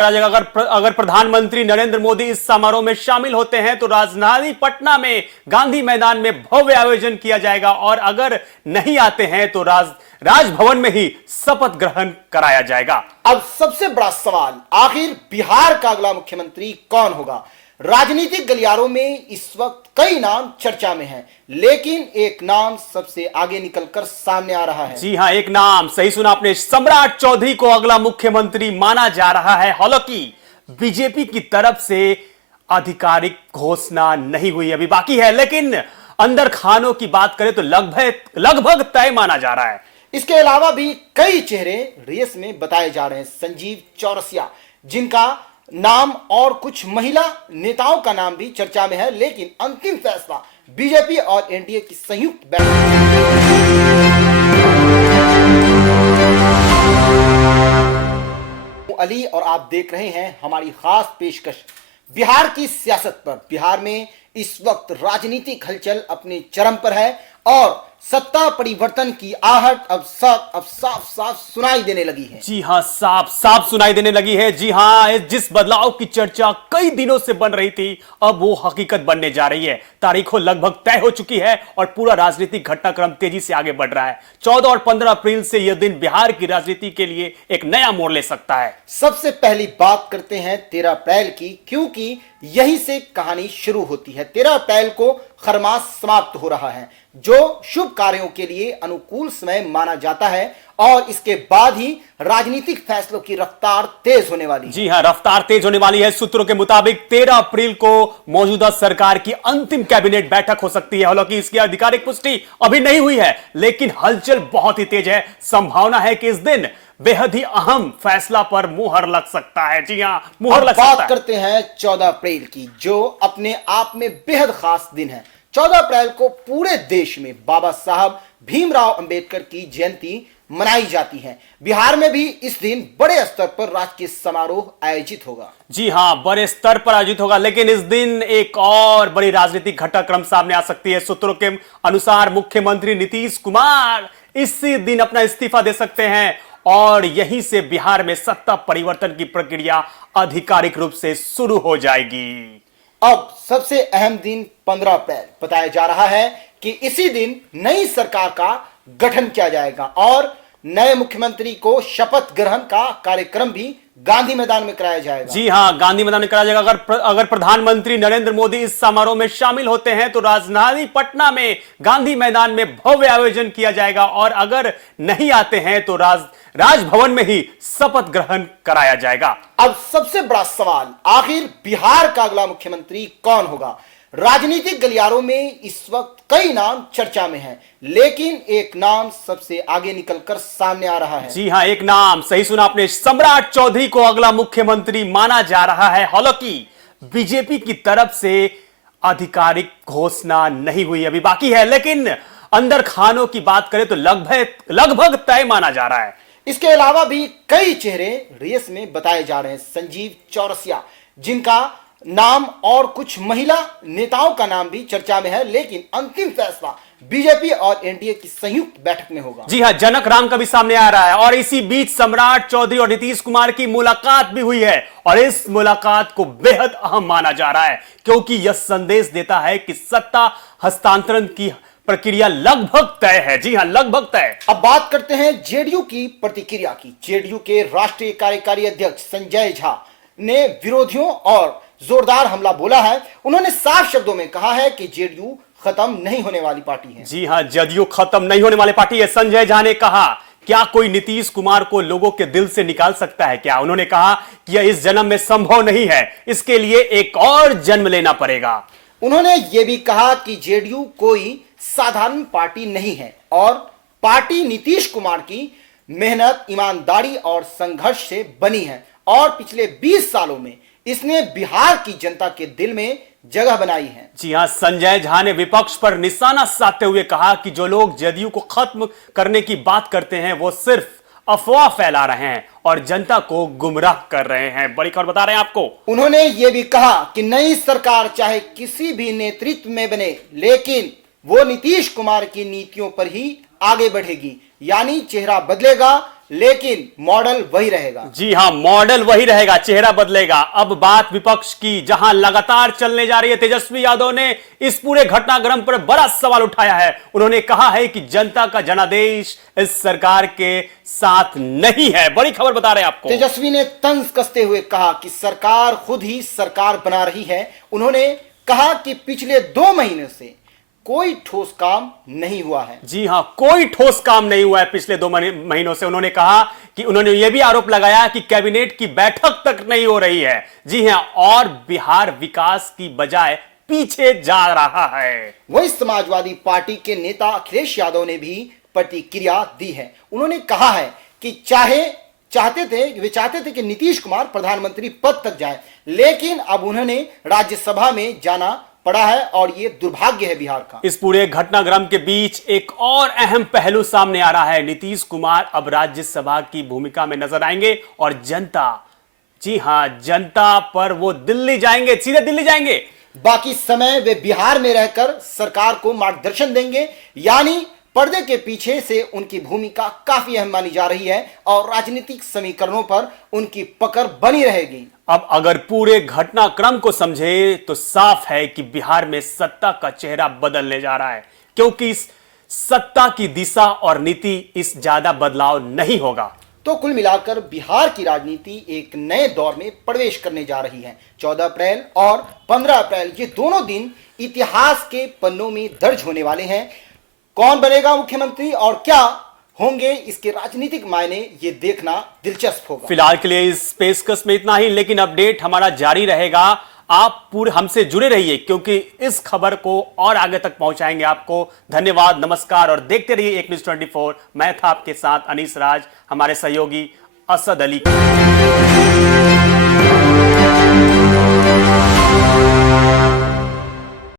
अगर प्रधानमंत्री नरेंद्र मोदी इस समारोह में शामिल होते हैं तो राजधानी पटना में गांधी मैदान में भव्य आयोजन किया जाएगा और अगर नहीं आते हैं तो राजभवन में ही शपथ ग्रहण कराया जाएगा। अब सबसे बड़ा सवाल, आखिर बिहार का अगला मुख्यमंत्री कौन होगा? राजनीतिक गलियारों में इस वक्त कई नाम चर्चा में हैं, लेकिन एक नाम सबसे आगे निकलकर सामने आ रहा है। जी हां, एक नाम सही सुना आपने, सम्राट चौधरी को अगला मुख्यमंत्री माना जा रहा है। हालांकि बीजेपी की तरफ से आधिकारिक घोषणा नहीं हुई, अभी बाकी है, लेकिन अंदर खानों की बात करें तो लगभग तय माना जा रहा है। इसके अलावा भी कई चेहरे रेस में बताए जा रहे हैं। संजीव चौरसिया, जिनका नाम और कुछ महिला नेताओं का नाम भी चर्चा में है, लेकिन अंतिम फैसला बीजेपी और एनडीए की संयुक्त बैठक अली और आप देख रहे हैं हमारी खास पेशकश बिहार की सियासत पर। बिहार में इस वक्त राजनीतिक हलचल अपने चरम पर है और सत्ता परिवर्तन की आहट अब साफ साफ सुनाई देने लगी है। जी हां, साफ साफ सुनाई देने लगी है। जी हां, जिस बदलाव की चर्चा कई दिनों से बन रही थी अब वो हकीकत बनने जा रही है। तारीखों लगभग तय हो चुकी है और पूरा राजनीतिक घटनाक्रम तेजी से आगे बढ़ रहा है। 14 और 15 अप्रैल से यह दिन बिहार की राजनीति के लिए एक नया मोड़ ले सकता है। सबसे पहली बात करते हैं 13 अप्रैल की, क्योंकि यहीं से कहानी शुरू होती है। 13 अप्रैल को खरमास समाप्त हो रहा है, जो शुभ कार्यों के लिए अनुकूल समय माना जाता है और इसके बाद ही राजनीतिक फैसलों की रफ्तार तेज होने वाली है। जी हां, रफ्तार तेज होने वाली है। सूत्रों के मुताबिक 13 अप्रैल को मौजूदा सरकार की अंतिम कैबिनेट बैठक हो सकती है। हालांकि इसकी आधिकारिक पुष्टि अभी नहीं हुई है, लेकिन हलचल बहुत ही तेज है। संभावना है कि इस दिन बेहद ही अहम फैसला पर मुहर लग सकता है। जी हां, मुहर लग सकता है। बात करते हैं 14 अप्रैल की, जो अपने आप में बेहद खास दिन है। 14 अप्रैल को पूरे देश में बाबा साहब भीमराव अंबेडकर की जयंती मनाई जाती है। बिहार में भी इस दिन बड़े स्तर पर राजकीय समारोह आयोजित होगा। जी हां, बड़े स्तर पर आयोजित होगा, लेकिन इस दिन एक और बड़ी राजनीतिक घटनाक्रम सामने आ सकती है। सूत्रों के अनुसार मुख्यमंत्री नीतीश कुमार इसी दिन अपना इस्तीफा दे सकते हैं और यहीं से बिहार में सत्ता परिवर्तन की प्रक्रिया आधिकारिक रूप से शुरू हो जाएगी। अब सबसे अहम दिन 15 अप्रैल बताया जा रहा है कि इसी दिन नई सरकार का गठन किया जाएगा और नए मुख्यमंत्री को शपथ ग्रहण का कार्यक्रम भी गांधी मैदान में कराया जाएगा। जी हां, गांधी मैदान में कराया जाएगा। अगर प्रधानमंत्री नरेंद्र मोदी इस समारोह में शामिल होते हैं तो राजधानी पटना में गांधी मैदान में भव्य आयोजन किया जाएगा और अगर नहीं आते हैं तो राजभवन में ही शपथ ग्रहण कराया जाएगा। अब सबसे बड़ा सवाल, आखिर बिहार का अगला मुख्यमंत्री कौन होगा? राजनीतिक गलियारों में इस वक्त कई नाम चर्चा में हैं, लेकिन एक नाम सबसे आगे निकलकर सामने आ रहा है। जी हां, एक नाम सही सुना आपने, सम्राट चौधरी को अगला मुख्यमंत्री माना जा रहा है। हालांकि बीजेपी की तरफ से आधिकारिक घोषणा नहीं हुई, अभी बाकी है, लेकिन अंदर खानों की बात करें तो लगभग तय माना जा रहा है। इसके अलावा भी कई चेहरे रेस में बताए जा रहे हैं। संजीव चौरसिया, जिनका नाम और कुछ महिला नेताओं का नाम भी चर्चा में है, लेकिन अंतिम फैसला बीजेपी और एनडीए की संयुक्त बैठक में होगा। जी हां, जनक राम का भी सामने आ रहा है और इसी बीच सम्राट चौधरी और नीतीश कुमार की मुलाकात भी हुई है और इस मुलाकात को बेहद अहम माना जा रहा है, क्योंकि यह संदेश देता है कि सत्ता हस्तांतरण की प्रक्रिया लगभग तय है। जी हां, लगभग तय। अब बात करते हैं जेडीयू की प्रतिक्रिया की। जेडीयू के राष्ट्रीय कार्यकारी अध्यक्ष संजय झा ने विरोधियों और जोरदार हमला बोला है। उन्होंने साफ शब्दों में कहा है कि जेडीयू खत्म नहीं होने वाली पार्टी है। जी हां, जेडीयू खत्म नहीं होने वाली पार्टी है। संजय झा ने कहा, क्या कोई नीतीश कुमार को लोगों के दिल से निकाल सकता है क्या? उन्होंने कहा कि यह इस जन्म में संभव नहीं है, इसके लिए एक और जन्म लेना पड़ेगा। उन्होंने यह भी कहा कि जेडीयू कोई साधारण पार्टी नहीं है और पार्टी नीतीश कुमार की मेहनत, ईमानदारी और संघर्ष से बनी है और पिछले 20 सालों में इसने बिहार की जनता के दिल में जगह बनाई है। जी हां, संजय झा ने विपक्ष पर निशाना साधते हुए कहा कि जो लोग जेडीयू को खत्म करने की बात करते हैं वो सिर्फ अफवाह फैला रहे हैं और जनता को गुमराह कर रहे हैं। बड़ी खबर बता रहे हैं आपको। उन्होंने ये भी कहा कि नई सरकार चाहे किसी भी नेतृत्व में बने, लेकिन वो नीतीश कुमार की नीतियों पर ही आगे बढ़ेगी। यानी चेहरा बदलेगा लेकिन मॉडल वही रहेगा। जी हां, मॉडल वही रहेगा, चेहरा बदलेगा। अब बात विपक्ष की, जहां लगातार चलने जा रही है। तेजस्वी यादव ने इस पूरे घटनाक्रम पर बड़ा सवाल उठाया है। उन्होंने कहा है कि जनता का जनादेश इस सरकार के साथ नहीं है। बड़ी खबर बता रहे हैं आपको। तेजस्वी ने तंज कसते हुए कहा कि सरकार खुद ही सरकार बना रही है। उन्होंने कहा कि पिछले 2 महीने से कोई ठोस काम नहीं हुआ है। जी हां, कोई ठोस काम नहीं हुआ है पिछले 2 महीनों से। उन्होंने कहा कि उन्होंने यह भी आरोप लगाया कि कैबिनेट की बैठक तक नहीं हो रही है। जी हां, और बिहार विकास की बजाय पीछे जा रहा है। वही समाजवादी पार्टी के नेता अखिलेश यादव ने भी प्रतिक्रिया दी है। उन्होंने कहा है कि वे चाहते थे कि नीतीश कुमार प्रधानमंत्री पद तक जाए, लेकिन अब उन्होंने राज्यसभा में जाना पड़ा है और यह दुर्भाग्य है बिहार का। इस पूरे घटनाक्रम के बीच एक और अहम पहलू सामने आ रहा है। नीतीश कुमार अब राज्यसभा की भूमिका में नजर आएंगे और जनता, जी हां, जनता पर वो दिल्ली जाएंगे, सीधे दिल्ली जाएंगे। बाकी समय वे बिहार में रहकर सरकार को मार्गदर्शन देंगे, यानी पर्दे के पीछे से उनकी भूमिका काफी अहम मानी जा रही है और राजनीतिक समीकरणों पर उनकी पकड़ बनी रहेगी। अब अगर पूरे घटनाक्रम को समझे तो साफ है कि बिहार में सत्ता का चेहरा बदलने जा रहा है, क्योंकि इस सत्ता की दिशा और नीति इस ज्यादा बदलाव नहीं होगा। तो कुल मिलाकर बिहार की राजनीति एक नए दौर में प्रवेश करने जा रही है। 14 अप्रैल और 15 अप्रैल ये दोनों दिन इतिहास के पन्नों में दर्ज होने वाले हैं। कौन बनेगा मुख्यमंत्री और क्या होंगे इसके राजनीतिक मायने, ये देखना दिलचस्प होगा। फिलहाल के लिए इस पेशकश में इतना ही, लेकिन अपडेट हमारा जारी रहेगा। आप पूरे हमसे जुड़े रहिए, क्योंकि इस खबर को और आगे तक पहुंचाएंगे आपको। धन्यवाद, नमस्कार और देखते रहिए एक न्यूज़ 24। मैं था आपके साथ अनीस राज, हमारे सहयोगी असद अली।